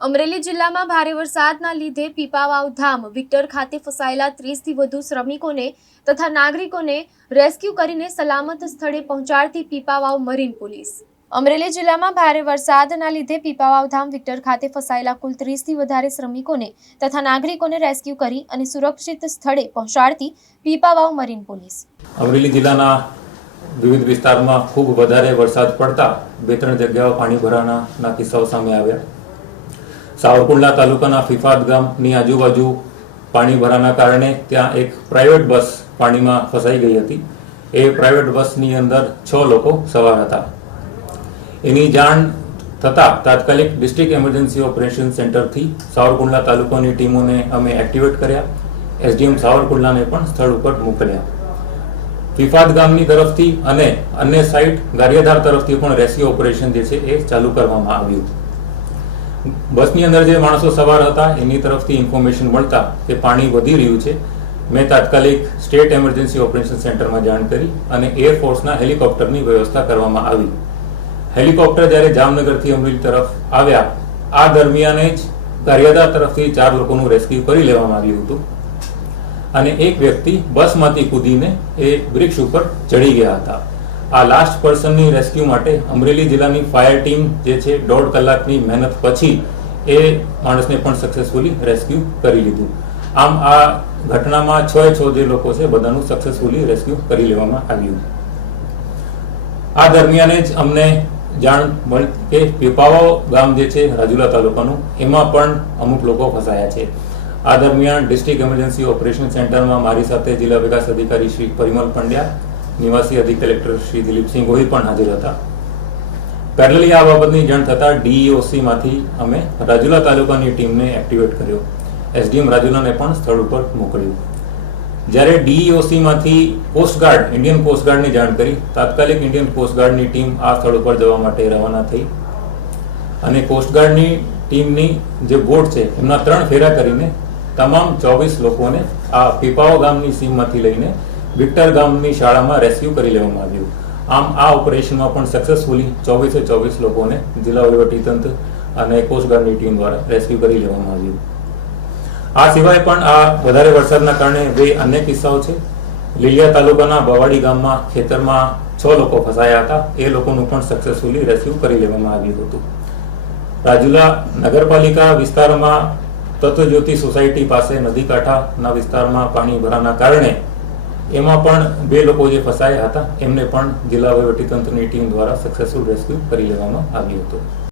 અમરેલી જિલ્લામાં ભારે વરસાદના લીધે પીપાવાવ ધામ વિક્ટર ખાતે ફસાયેલા 30થી વધુ શ્રમિકોને તથા નાગરિકોને રેસ્ક્યુ કરીને સલામત સ્થળે પહોંચાડતી પીપાવાવ મરીન પોલીસ। અમરેલી જિલ્લામાં ભારે વરસાદના લીધે પીપાવાવ ધામ વિક્ટર ખાતે ફસાયેલા કુલ 30થી વધારે શ્રમિકોને તથા નાગરિકોને રેસ્ક્યુ કરી અને સુરક્ષિત સ્થળે પહોંચાડતી પીપાવાવ મરીન પોલીસ। અમરેલી જિલ્લાના વિવિધ વિસ્તારમાં ખૂબ વધારે વરસાદ પડતા બે ત્રણ જગ્યાઓ પાણી ભરાવાના કિસ્સાઓ સામે આવ્યા। સાવરકુંડલા તાલુકાના ફિફાદ ગામની આજુબાજુ પાણી ભરાવાના કારણે ત્યાં એક પ્રાઇવેટ બસ પાણીમાં ફસાઈ ગઈ હતી। એ પ્રાઇવેટ બસની અંદર 6 લોકો સવાર હતા। એની જાણ થતાં તાત્કાલિક ડિસ્ટ્રિક્ટ એમરજન્સી ઓપરેશન સેન્ટરથી સાવરકુંડલા તાલુકાની ટીમોને અમે એક્ટિવેટ કર્યા। એસડીએમ સાવરકુંડલાને પણ સ્થળ ઉપર મોકલ્યા। ફિફાદ ગામની તરફથી અને અન્ય સાઇટ ગારિયાધાર તરફથી પણ રેસ્ક્યુ ઓપરેશન જે છે એ ચાલુ કરવામાં આવ્યું। બસની અંદર જે માણસો સવાર હતા એની તરફથી ઇન્ફોર્મેશન મળતા કે પાણી વધી રહ્યું છે। મેં તાત્કાલિક સ્ટેટ એમરજન્સી ઓપરેશન સેન્ટરમાં જાણ કરી અને એરફોર્સના હેલિકોપ્ટરની વ્યવસ્થા કરવામાં આવી। હેલિકોપ્ટર જ્યારે જામનગરથી અમરેલી તરફ આવ્યા આ દરમિયાન જ ગારિયાધાર તરફથી 4 લોકોનું રેસ્ક્યુ કરી લેવામાં આવ્યું હતું અને એક વ્યક્તિ બસમાંથી કૂદીને એ બ્રિક્ષ ઉપર ચડી ગયા હતા। આ લાસ્ટ પર્સનની રેસ્ક્યુ માટે અમરેલી જિલ્લાની ફાયર ટીમ જે છે 1.5 કલાકની મહેનત પછી એ માણસને પણ સક્સેસફુલી રેસ્ક્યુ કરી લીધું। આમ આ ઘટનામાં 6 જે લોકો છે બધાનું સક્સેસફુલી રેસ્ક્યુ કરી લેવામાં આવ્યું। આ દરમિયાન જ અમને જાણ મળી કે પીપાવાવ ગામ જે છે રાજુલા તાલુકાનું એમાં પણ અમુક લોકો ફસાયા છે। આ દરમિયાન ડિસ્ટ્રિક્ટ એમરજન્સી ઓપરેશન સેન્ટરમાં મારી સાથે જિલ્લા વિકાસ અધિકારી શ્રી પરિમલ પંડ્યા, નિવાસી અધિક કલેક્ટર શ્રી દિલીપસિંહ ગોહિલ પણ હાજર હતા। પેરેલલી આ બાબતની જાણ થતાં ડીઈઓસી માંથી અમે રાજુલા તાલુકાની ટીમને એક્ટિવેટ કર્યો। એસડીએમ રાજુલાને પણ સ્થળ ઉપર મોકલ્યું। જ્યારે ડીઈઓસી માંથી કોસ્ટગાર્ડ ઇન્ડિયન કોસ્ટગાર્ડની જાણ કરી તાત્કાલિક ઇન્ડિયન કોસ્ટગાર્ડની ટીમ આ સ્થળ ઉપર જવા માટે રવાના થઈ અને કોસ્ટગાર્ડની ટીમની જે બોટ છે એમના 3 ફેરા કરીને તમામ 24 લોકોને આ પીપાવાવ ગામની સીમમાંથી લઈને વિક્ટર ગામની શાળામાં રેસ્ક્યુ કરી લેવામાં આવ્યું। આમ આ ઓપરેશનમાં પણ સક્સેસફુલી 24 લોકોને જિલ્લા વહીવટીતંત્ર અને કોસ્ટગાર્ડની ટીમ દ્વારા રેસ્ક્યુ કરી લેવામાં આવ્યું। આ સિવાય પણ આ વધારે વરસાદના કારણે 2 અન્ય કિસ્સાઓ છે। લીલિયા તાલુકાના બવાડી ગામમાં ખેતરમાં 6 લોકો ફસાયા હતા, એ લોકોનું પણ સક્સેસફુલી રેસ્ક્યુ કરી લેવામાં આવ્યું હતું। રાજુલા નગરપાલિકા વિસ્તારમાં તત્વજ્યોતિ સોસાયટી પાસે નદી કાંઠાના વિસ્તારમાં પાણી ભરાવાના કારણે એમાં પણ 2 લોકો જે ફસાયા હતા એમને પણ જિલ્લા વહીવટીતંત્રની ટીમ દ્વારા સક્સેસફુલ રેસ્ક્યુ કરી લેવામાં આવ્યું હતું।